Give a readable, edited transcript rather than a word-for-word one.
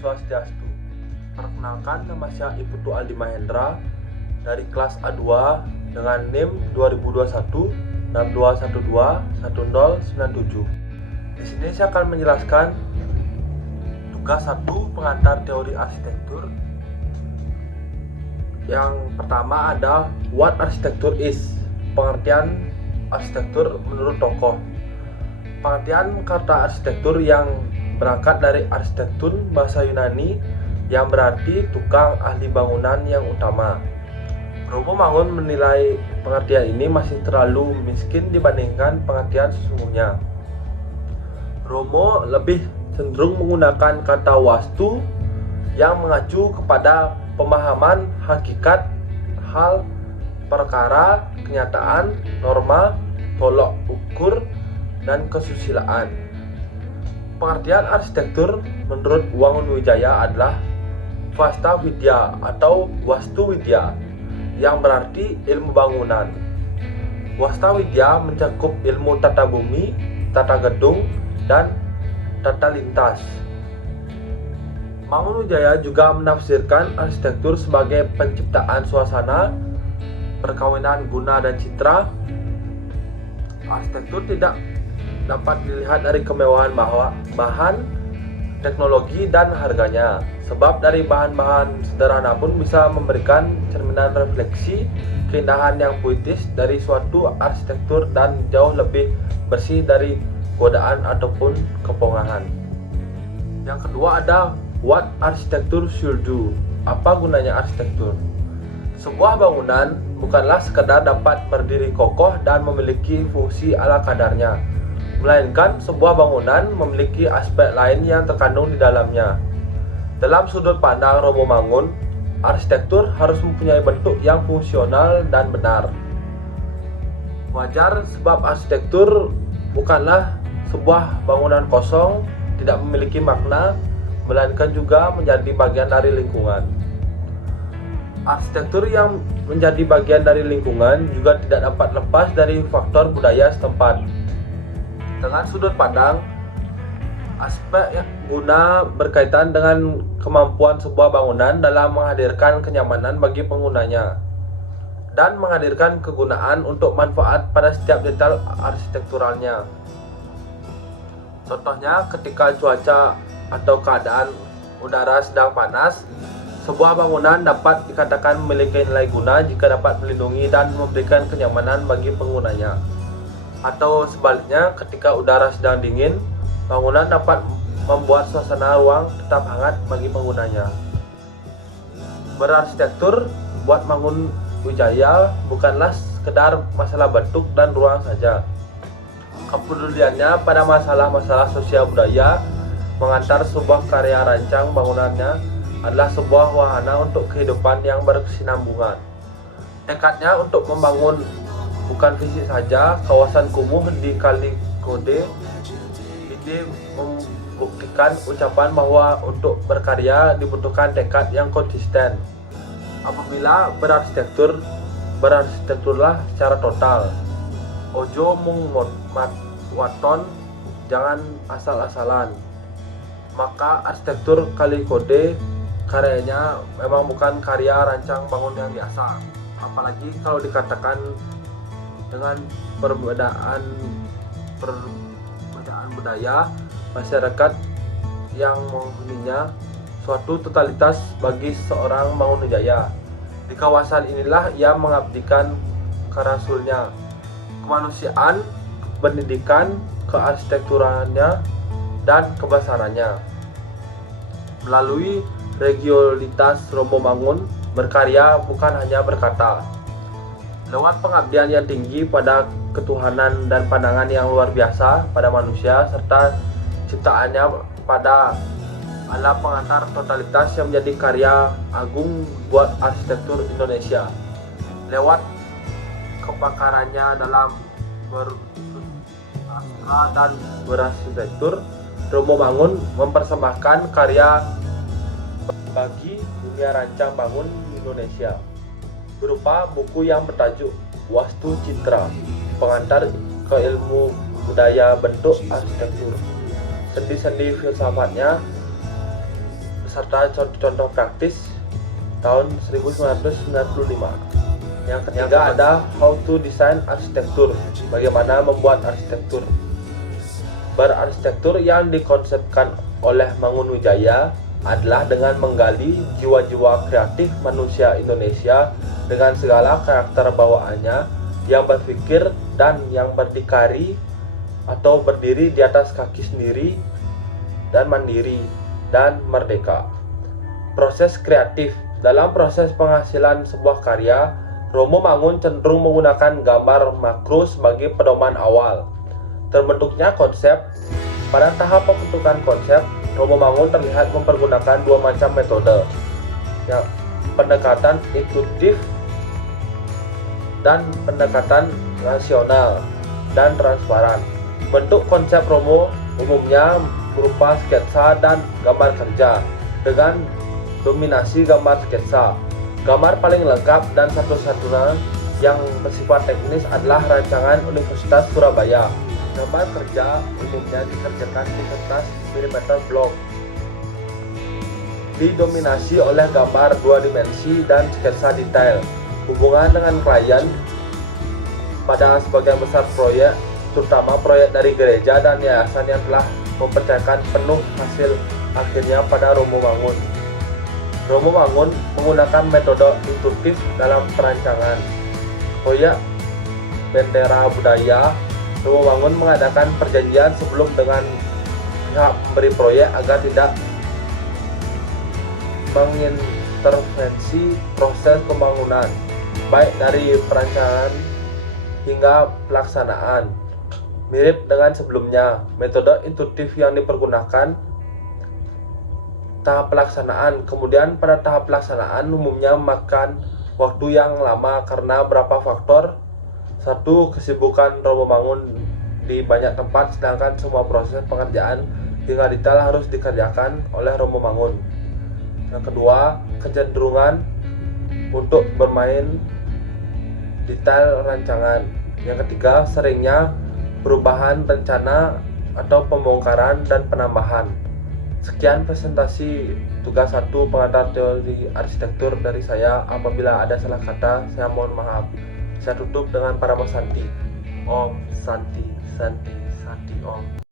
Swastiastu. Perkenalkan, nama saya Iputu Aldi Mahendra dari kelas A2 dengan NIM 2021 6212 1097. Di sini saya akan menjelaskan tugas 1 pengantar teori arsitektur. Yang pertama ada what architecture is, pengertian arsitektur menurut tokoh. Pengertian kata arsitektur yang berangkat dari arsitektur bahasa Yunani yang berarti tukang ahli bangunan yang utama. Romo Mangun menilai pengertian ini masih terlalu miskin dibandingkan pengertian sesungguhnya. Romo lebih cenderung menggunakan kata wastu yang mengacu kepada pemahaman hakikat hal, perkara, kenyataan, norma, tolok ukur, dan kesusilaan. Pengertian arsitektur menurut Wangun Wijaya adalah Vasta Widya atau Wastu Widya yang berarti ilmu bangunan. Wasta Widya mencakup ilmu tata bumi, tata gedung, dan tata lintas. Mangun Wijaya juga menafsirkan arsitektur sebagai penciptaan suasana, perkawinan guna dan citra. Arsitektur tidak dapat dilihat dari kemewahan bahan, teknologi, dan harganya, sebab dari bahan-bahan sederhana pun bisa memberikan cerminan refleksi keindahan yang puitis dari suatu arsitektur dan jauh lebih bersih dari godaan ataupun kepongahan. Yang kedua ada what architecture should do, apa gunanya arsitektur. Sebuah bangunan bukanlah sekedar dapat berdiri kokoh dan memiliki fungsi ala kadarnya, melainkan sebuah bangunan memiliki aspek lain yang terkandung di dalamnya. Dalam sudut pandang Romo Mangun, arsitektur harus mempunyai bentuk yang fungsional dan benar. Wajar sebab arsitektur bukanlah sebuah bangunan kosong, tidak memiliki makna, melainkan juga menjadi bagian dari lingkungan. Arsitektur yang menjadi bagian dari lingkungan juga tidak dapat lepas dari faktor budaya setempat. Dengan sudut pandang, aspek guna berkaitan dengan kemampuan sebuah bangunan dalam menghadirkan kenyamanan bagi penggunanya dan menghadirkan kegunaan untuk manfaat pada setiap detail arsitekturalnya. Contohnya, ketika cuaca atau keadaan udara sedang panas, sebuah bangunan dapat dikatakan memiliki nilai guna jika dapat melindungi dan memberikan kenyamanan bagi penggunanya. Atau sebaliknya, ketika udara sedang dingin, bangunan dapat membuat suasana ruang tetap hangat bagi penggunanya. Berarsitektur buat Mangun Wijaya bukanlah sekedar masalah bentuk dan ruang saja. Kepeduliannya pada masalah-masalah sosial budaya mengantar sebuah karya rancang bangunannya adalah sebuah wahana untuk kehidupan yang berkesinambungan. Tekadnya untuk membangun bukan fisik saja kawasan kumuh di Kalikode ini membuktikan ucapan bahwa untuk berkarya dibutuhkan tekad yang konsisten. Apabila berarsitekturlah secara total. Ojo mung waton, jangan asal-asalan. Maka arsitektur Kalikode karyanya memang bukan karya rancang bangun yang biasa, apalagi kalau dikatakan dengan perbedaan budaya masyarakat yang menghuninya suatu totalitas bagi seorang Mangun Wijaya. Di kawasan inilah ia mengabdikan karasulnya, kemanusiaan, pendidikan, kearsitekturannya, dan kebesarannya. Melalui regionalitas Romo Mangun berkarya bukan hanya berkata. Lewat pengabdian yang tinggi pada ketuhanan dan pandangan yang luar biasa pada manusia serta ciptaannya pada ala pengantar totalitas yang menjadi karya agung buat arsitektur Indonesia. Lewat kepakarannya dalam bersastra dan berarsitektur, Romo Mangun mempersembahkan karya bagi dunia rancang bangun Indonesia berupa buku yang bertajuk Wastu Citra, pengantar ke ilmu budaya bentuk arsitektur. Sendi-sendi filsafatnya beserta contoh-contoh praktis tahun 1995. Yang ketiga ada How to Design Arsitektur, bagaimana membuat arsitektur. Berarsitektur yang dikonsepkan oleh Mangunwijaya adalah dengan menggali jiwa-jiwa kreatif manusia Indonesia dengan segala karakter bawaannya yang berpikir dan yang berdikari atau berdiri di atas kaki sendiri dan mandiri dan merdeka. Proses kreatif. Dalam proses penghasilan sebuah karya, Romo Mangun cenderung menggunakan gambar makro sebagai pedoman awal. Terbentuknya konsep. Pada tahap pembentukan konsep, Romo Mangun terlihat mempergunakan dua macam metode, yang pendekatan intuitif dan pendekatan rasional dan transparan. Bentuk konsep Romo umumnya berupa sketsa dan gambar kerja dengan dominasi gambar sketsa. Gambar paling lengkap dan satu-satunya yang bersifat teknis adalah rancangan Universitas Surabaya. Gambar kerja umumnya dikerjakan di kertas mm blok, didominasi oleh gambar dua dimensi dan sketsa detail. Hubungan dengan klien pada sebagian besar proyek, terutama proyek dari gereja dan yayasan yang telah mempercayakan penuh hasil akhirnya pada Romo Mangun. Romo Mangun menggunakan metode intuitif dalam perancangan. Proyek Bendera Budaya, Romo Mangun mengadakan perjanjian sebelum dengan pihak pemberi proyek agar tidak mengintervensi proses pembangunan, baik dari perancangan hingga pelaksanaan. Mirip dengan sebelumnya, metode intuitif yang dipergunakan tahap pelaksanaan. Kemudian pada tahap pelaksanaan umumnya memakan waktu yang lama karena beberapa faktor. Satu, kesibukan Romo Mangun di banyak tempat, sedangkan semua proses pengerjaan hingga detail harus dikerjakan oleh Romo Mangun. Yang kedua, kecenderungan untuk bermain detail rancangan. Yang ketiga, seringnya perubahan rencana atau pembongkaran dan penambahan. Sekian presentasi tugas 1 pengantar teori arsitektur dari saya. Apabila ada salah kata, saya mohon maaf. Saya tutup dengan Parama Santi. Om Santi, Santi, Santi Om.